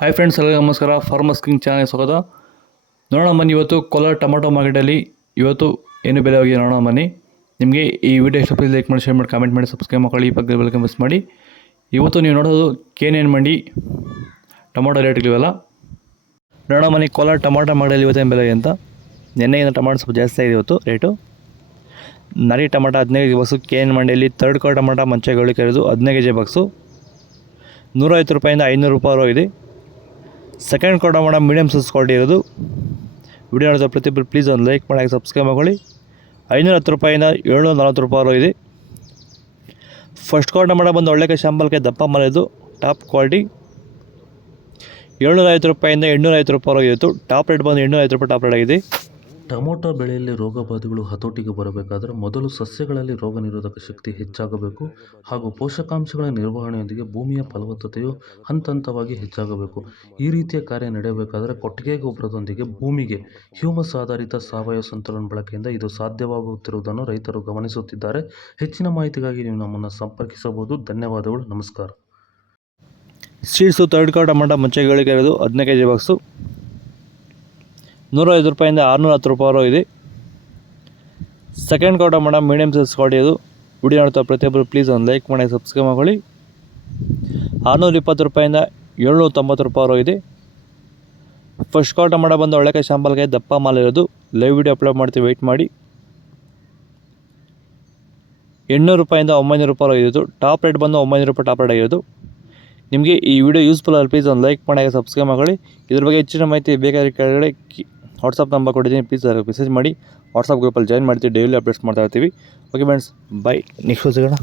Hi friends, ಎಲ್ಲರಿಗೂ ನಮಸ್ಕಾರ. Farmers king channel ಸ್ವಾಗತ. ನೋಡೋಣ ಬನ್ನಿ, ಇವತ್ತು ಕೋಲಾರ ಟೊಮಾಟೊ ಮಾರ್ಕೆಟಲ್ಲಿ ಇವತ್ತು ಏನು ಬೆಲೆ ಹೋಗಿದೆ ನೋಡೋಣ ಬನ್ನಿ. ನಿಮಗೆ ಈ ವಿಡಿಯೋ ಇಷ್ಟ ಪ್ಲೀಸ್ ಲೈಕ್ ಮಾಡಿ, ಶೇರ್ ಮಾಡಿ, ಕಾಮೆಂಟ್ ಮಾಡಿ, ಸಬ್ಸ್ಕ್ರೈಬ್ ಮಾಡಿ, ಈ ಪಕ್ಕದ ಬೆಲ್ ಮಿಸ್ ಮಾಡಿ. ಇವತ್ತು ನೀವು ನೋಡೋದು KNN ಮಂಡಿ ಟೊಮಾಟೊ ರೇಟ್ಗಳಿವೆಲ್ಲ ನೋಡೋಣ ಬನ್ನಿ. ಕೋಲಾರ ಟೊಮಾಟೊ ಮಾರ್ಕೆಟಲ್ಲಿ ಇವತ್ತೇನು ಬೆಲೆ ಅಂತ. ನೆನ್ನೆಗಿಂತ ಟೊಮಾಟೊ ಸ್ವಲ್ಪ ಜಾಸ್ತಿ ಆಗಿದೆ ಇವತ್ತು ರೇಟು. ನರಿ ಟೊಮಾಟೊ 15 ಬಾಕ್ಸು KNN ಮಂಡಿಯಲ್ಲಿ. ಥರ್ಡ್ ಕ್ವಾರ್ ಟೊಮಾಟೊ ಮಂಚಗಳು ಕರೆದು 15 kg ಬಾಕ್ಸು 150 ರೂಪಾಯಿಂದ 500 ರೂಪಾಯಿ ಇದೆ. ಸೆಕೆಂಡ್ ಕ್ವಾರ್ ಟೊಮಾಟೊ ಮೀಡಿಯಮ್ ಸೈಜ್ ಕ್ವಾಲಿಟಿ ಇರೋದು. ವಿಡಿಯೋ ನೋಡಿದ ಪ್ರತಿಯೊಬ್ಬರು ಪ್ಲೀಸ್ ಒಂದು ಲೈಕ್ ಮಾಡಿ, ಸಬ್ಸ್ಕ್ರೈಬ್ ಮಾಡಿ. 510 ರೂಪಾಯಿಂದ 740 ರೂಪಾಯಿ ಇದೆ. ಫಸ್ಟ್ ಕ್ವಾರ್ ಟೊಮಾಟೊ ಬಂದು ಒಳ್ಳೆ ಶಾಂಪಲ್ಗೆ ದಪ್ಪ ಮಾಲಿದ್ದು ಟಾಪ್ ಕ್ವಾಲಿಟಿ 750 ರೂಪಾಯಿಂದ 850 ರೂಪಾಯಿ ಇತ್ತು. ಟಾಪ್ ರೇಟ್ ಬಂದು 850 ರೂಪಾಯಿ ಟಾಪ್ ರೇಟ್ ಆಗಿದೆ. ಟೊಮೊಟೊ ಬೆಳೆಯಲ್ಲಿ ರೋಗಬಾಧೆಗಳು ಹತೋಟಿಗೆ ಬರಬೇಕಾದರೆ ಮೊದಲು ಸಸ್ಯಗಳಲ್ಲಿ ರೋಗ ನಿರೋಧಕ ಶಕ್ತಿ ಹೆಚ್ಚಾಗಬೇಕು ಹಾಗೂ ಪೋಷಕಾಂಶಗಳ ನಿರ್ವಹಣೆಯೊಂದಿಗೆ ಭೂಮಿಯ ಫಲವತ್ತತೆಯು ಹಂತವಾಗಿ ಹೆಚ್ಚಾಗಬೇಕು. ಈ ರೀತಿಯ ಕಾರ್ಯ ನಡೆಯಬೇಕಾದರೆ ಕೊಟ್ಟಿಗೆ ಗೊಬ್ಬರದೊಂದಿಗೆ ಭೂಮಿಗೆ ಹ್ಯೂಮಸ್ ಆಧಾರಿತ ಸಾವಯವ ಸಂತುಲನ ಬಳಕೆಯಿಂದ ಇದು ಸಾಧ್ಯವಾಗುತ್ತಿರುವುದನ್ನು ರೈತರು ಗಮನಿಸುತ್ತಿದ್ದಾರೆ. ಹೆಚ್ಚಿನ ಮಾಹಿತಿಗಾಗಿ ನೀವು ನಮ್ಮನ್ನು ಸಂಪರ್ಕಿಸಬಹುದು. ಧನ್ಯವಾದಗಳು. ನಮಸ್ಕಾರ. ಸೀಡ್ಸು ಥರ್ಡ್ ಕ್ವಾರ್ ಟೊಮಾಟೊ ಮಂಚಗಳಿಗೆ ಇರೋದು 15 kg ಬಾಕ್ಸು 150 ರೂಪಾಯಿಂದ 610 ರೂಪಾಯಿ ಇದೆ. ಸೆಕೆಂಡ್ ಕ್ವಾರ್ ಟೊಮಾಟೊ ಮೀಡಿಯಮ್ ಸೈಜ್ ಕ್ವಾಲಿಟಿ ಇದು. ವಿಡಿಯೋ ನೋಡ್ತಾ ಪ್ರತಿಯೊಬ್ಬರು ಪ್ಲೀಸ್ ಒಂದು ಲೈಕ್ ಮಾಡಿ, ಸಬ್ಸ್ಕ್ರೈಬ್ ಮಾಡಿ. 620 ರೂಪಾಯಿಂದ 790 ರೂಪಾಯಿ ಇದೆ. ಫಸ್ಟ್ ಕ್ವಾರ್ ಟೊಮಾಟೊ ಬಂದು ಒಳ್ಳೆ ಶಾಂಪಲ್ಗೆ ದಪ್ಪ ಮಾಲ್ ಇರೋದು. ಲೈವ್ ವಿಡಿಯೋ ಅಪ್ಲೋಡ್ ಮಾಡ್ತೀವಿ, ವೆಯ್ಟ್ ಮಾಡಿ. 800 ರೂಪಾಯಿಂದ 900 ರೂಪಾಯಿ ಇರೋದು. ಟಾಪ್ ರೇಟ್ ಬಂದು 900 ರೂಪಾಯಿ ಟಾಪ್ ರೇಟ್ ಆಗಿರೋದು. ನಿಮಗೆ ಈ ವಿಡಿಯೋ ಯೂಸ್ಫುಲ್ ಆಗಿ ಪ್ಲೀಸ್ ಒಂದು ಲೈಕ್ ಮಾಡಿ, ಸಬ್ಸ್ಕ್ರೈಬ್ ಮಾಡಿ. ಇದ್ರ ಬಗ್ಗೆ ಹೆಚ್ಚಿನ ಮಾಹಿತಿ ಬೇಕಾದರೆ ಕೆಳಗಡೆ ವಾಟ್ಸಪ್ ನಂಬರ್ ಕೊಟ್ಟಿದ್ದೀನಿ, ಪ್ಲೀಸ್ ಮೆಸೇಜ್ ಮಾಡಿ. ವಾಟ್ಸಪ್ ಗ್ರೂಪಲ್ಲಿ ಜಾಯ್ನ್ ಮಾಡ್ತೀವಿ, ಡೈಲಿ ಅಪ್ಡೇಟ್ಸ್ ಮಾಡ್ತಾ ಇರ್ತೀವಿ. ಓಕೆ ಫ್ರೆಂಡ್ಸ್, ಬಾಯ್. ನೆಕ್ಸ್ಟ್ ಸಿಗೋಣ.